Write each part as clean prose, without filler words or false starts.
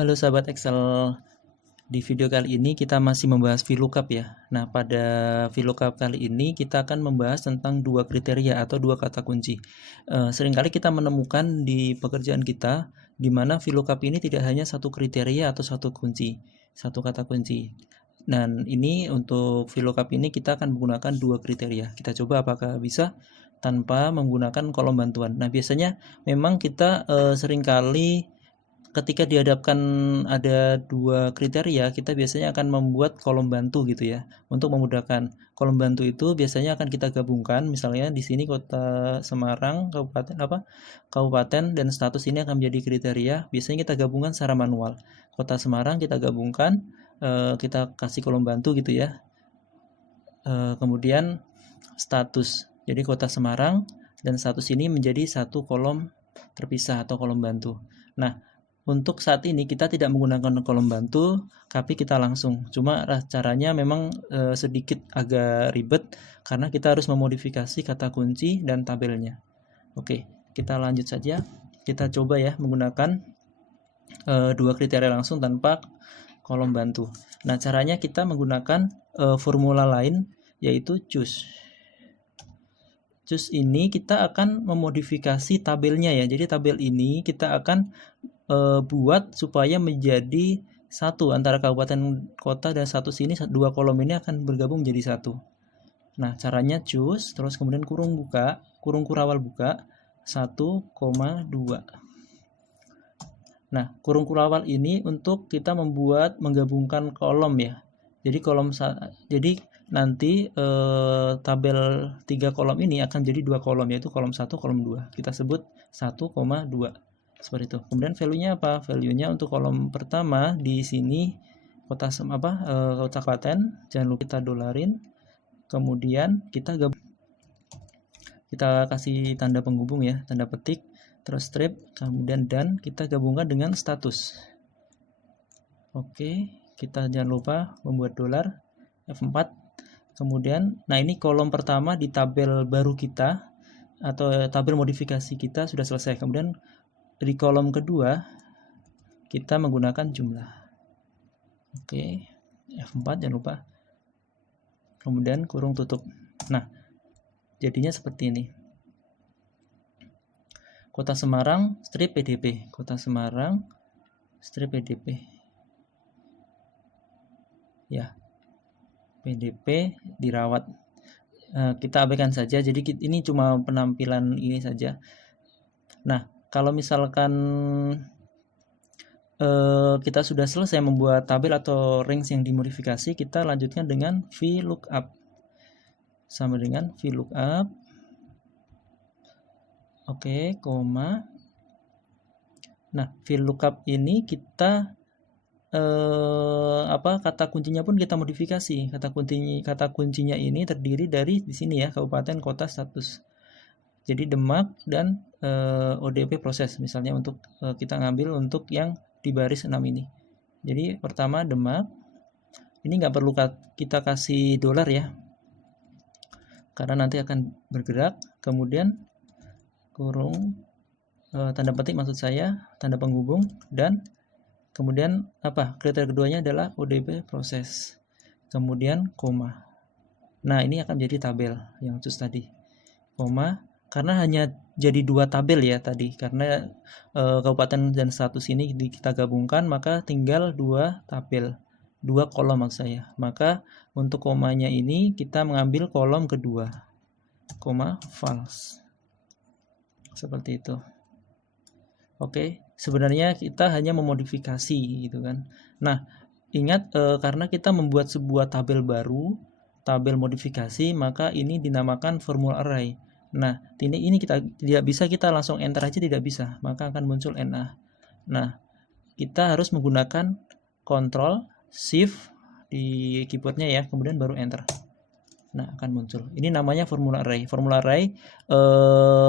Halo sahabat Excel, di video kali ini kita masih membahas VLOOKUP ya. Nah, pada VLOOKUP kali ini kita akan membahas tentang dua kriteria atau dua kata kunci. Seringkali kita menemukan di pekerjaan kita di mana VLOOKUP ini tidak hanya satu kriteria atau satu kunci, satu kata kunci. Dan ini untuk VLOOKUP ini kita akan menggunakan dua kriteria. Kita coba apakah bisa tanpa menggunakan kolom bantuan. Nah, biasanya memang kita seringkali ketika dihadapkan ada dua kriteria, kita biasanya akan membuat kolom bantu gitu ya, untuk memudahkan. Kolom bantu itu biasanya akan kita gabungkan, misalnya di sini Kota Semarang, kabupaten dan status ini akan menjadi kriteria. Biasanya kita gabungkan secara manual. Kota Semarang kita gabungkan, kita kasih kolom bantu gitu ya. Kemudian status, jadi Kota Semarang dan status ini menjadi satu kolom terpisah atau kolom bantu. Nah, untuk saat ini kita tidak menggunakan kolom bantu, tapi kita langsung. Cuma caranya memang sedikit agak ribet karena kita harus memodifikasi kata kunci dan tabelnya. Oke, kita lanjut saja. Kita coba ya menggunakan dua kriteria langsung tanpa kolom bantu. Nah, caranya kita menggunakan formula lain yaitu choose. Choose ini kita akan memodifikasi tabelnya ya. Jadi tabel ini kita akan buat supaya menjadi satu antara kabupaten kota dan status ini, dua kolom ini akan bergabung menjadi satu. Nah, caranya choose terus kemudian kurung kurawal buka 1,2. Nah, kurung kurawal ini untuk kita menggabungkan kolom ya. Jadi nanti tabel 3 kolom ini akan jadi 2 kolom, yaitu kolom 1, kolom 2. Kita sebut 1,2. Seperti itu. Kemudian value-nya apa? Value-nya untuk kolom pertama di sini kota kabupaten, jangan lupa kita dolarin. Kemudian kita kasih tanda penghubung ya, tanda petik, terus strip, kemudian dan kita gabungkan dengan status. Oke, kita jangan lupa membuat dolar F4. Kemudian, nah ini kolom pertama di tabel baru kita atau tabel modifikasi kita sudah selesai. Kemudian di kolom kedua kita menggunakan jumlah. Oke, F4 jangan lupa. Kemudian kurung tutup. Nah, jadinya seperti ini. Kota Semarang strip PDP. Kota Semarang strip PDP. Ya. PDP dirawat. Kita abaikan saja. Jadi ini cuma penampilan ini saja. Nah, kalau misalkan kita sudah selesai membuat tabel atau range yang dimodifikasi, kita lanjutkan dengan VLOOKUP. Sama dengan VLOOKUP. Oke, koma. Nah, VLOOKUP ini kita kata kuncinya pun kita modifikasi. Kata kuncinya ini terdiri dari di sini ya, kabupaten, kota, status. Jadi Demak dan ODP proses, misalnya untuk kita ngambil untuk yang di baris 6 ini. Jadi pertama Demak, ini nggak perlu kita kasih dolar ya, karena nanti akan bergerak. Kemudian kurung tanda petik maksud saya, tanda penghubung, dan kemudian kriteria keduanya adalah ODP proses, kemudian koma. Nah, ini akan jadi tabel yang choose tadi, koma, karena hanya jadi dua tabel ya tadi, karena kabupaten dan status ini kita gabungkan, maka tinggal dua tabel, dua kolom maksud saya. Maka untuk komanya ini kita mengambil kolom kedua, koma false, seperti itu. Oke, sebenarnya kita hanya memodifikasi gitu kan. Nah, ingat karena kita membuat sebuah tabel baru, tabel modifikasi, maka ini dinamakan formula array. Nah, ini kita tidak bisa kita langsung enter aja, tidak bisa, maka akan muncul NA. Nah, kita harus menggunakan Ctrl Shift di keyboardnya ya, kemudian baru enter. Nah, akan muncul. Ini namanya formula array. Formula array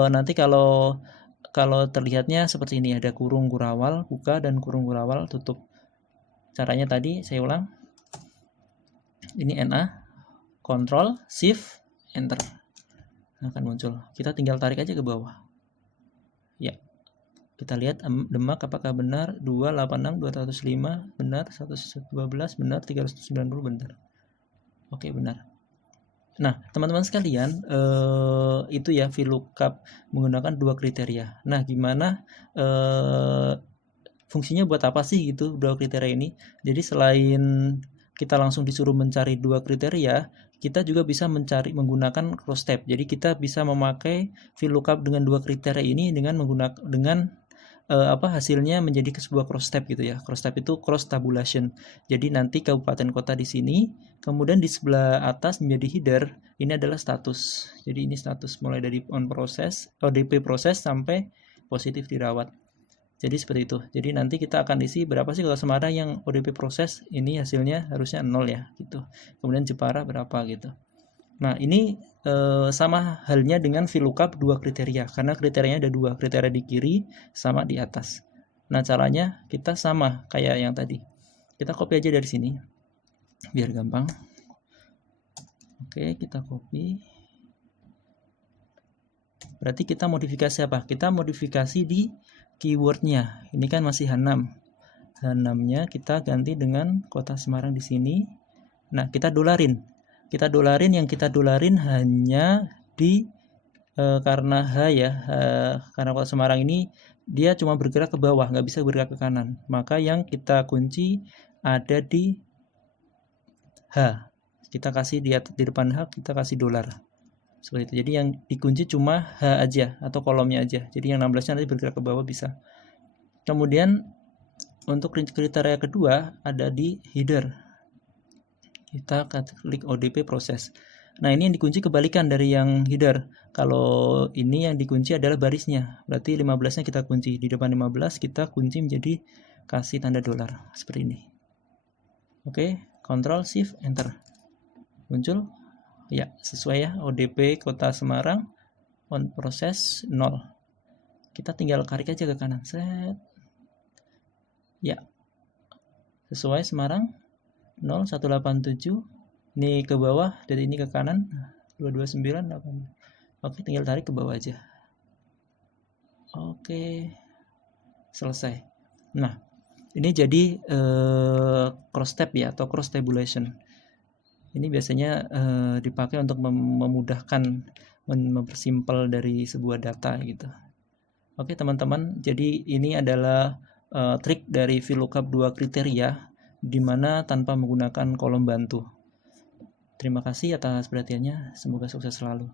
nanti kalau terlihatnya seperti ini, ada kurung kurawal buka dan kurung kurawal tutup. Caranya tadi saya ulang. Ini NA, Ctrl Shift Enter, akan muncul. Kita tinggal tarik aja ke bawah. Ya. Kita lihat Demak apakah benar, 286, 205 benar, 112 benar, 390 benar. Oke, benar. Nah, teman-teman sekalian, itu ya VLOOKUP menggunakan dua kriteria. Nah, gimana fungsinya buat apa sih gitu dua kriteria ini? Jadi selain kita langsung disuruh mencari dua kriteria, kita juga bisa mencari menggunakan cross tab. Jadi kita bisa memakai VLOOKUP dengan dua kriteria ini dengan menggunakan hasilnya menjadi sebuah cross tab gitu ya. Cross tab itu cross tabulation. Jadi nanti kabupaten kota di sini, kemudian di sebelah atas menjadi header, ini adalah status. Jadi ini status mulai dari on proses, ODP proses sampai positif dirawat. Jadi seperti itu. Jadi nanti kita akan isi berapa sih Kota Semarang yang ODP proses, ini hasilnya harusnya 0 ya gitu. Kemudian Jepara berapa gitu. Nah, ini sama halnya dengan VLOOKUP dua kriteria, karena kriterianya ada dua, kriteria di kiri sama di atas. Nah, caranya kita sama kayak yang tadi. Kita copy aja dari sini, biar gampang. Oke, kita copy. Berarti kita modifikasi apa? Kita modifikasi di keywordnya. Ini kan masih H6. H6-nya kita ganti dengan Kota Semarang di sini. Nah, kita dolarin. Yang kita dolarin hanya di karena H ya, karena Kota Semarang ini dia cuma bergerak ke bawah, nggak bisa bergerak ke kanan. Maka yang kita kunci ada di H. Kita kasih di depan H, kita kasih dolar. Seperti itu. Jadi yang dikunci cuma H aja atau kolomnya aja. Jadi yang 16-nya nanti bergerak ke bawah bisa. Kemudian untuk kriteria kedua ada di header. Kita klik ODP proses. Nah, ini yang dikunci kebalikan dari yang header. Kalau ini yang dikunci adalah barisnya. Berarti 15-nya kita kunci. Di depan 15 kita kunci menjadi kasih tanda dolar. Seperti ini. Oke, Ctrl Shift Enter. Muncul. Ya, sesuai ya. ODP Kota Semarang on proses 0. Kita tinggal tarik aja ke kanan. Set. Ya. Sesuai Semarang 0187. Ini ke bawah, dari ini ke kanan 229. Oke, tinggal tarik ke bawah aja. Oke, selesai. Nah, ini jadi cross tab ya, atau cross tabulation. Ini biasanya dipakai untuk memudahkan, mempersimpel dari sebuah data gitu. Oke teman-teman, jadi ini adalah trik dari VLOOKUP dua kriteria, di mana tanpa menggunakan kolom bantu. Terima kasih atas perhatiannya, semoga sukses selalu.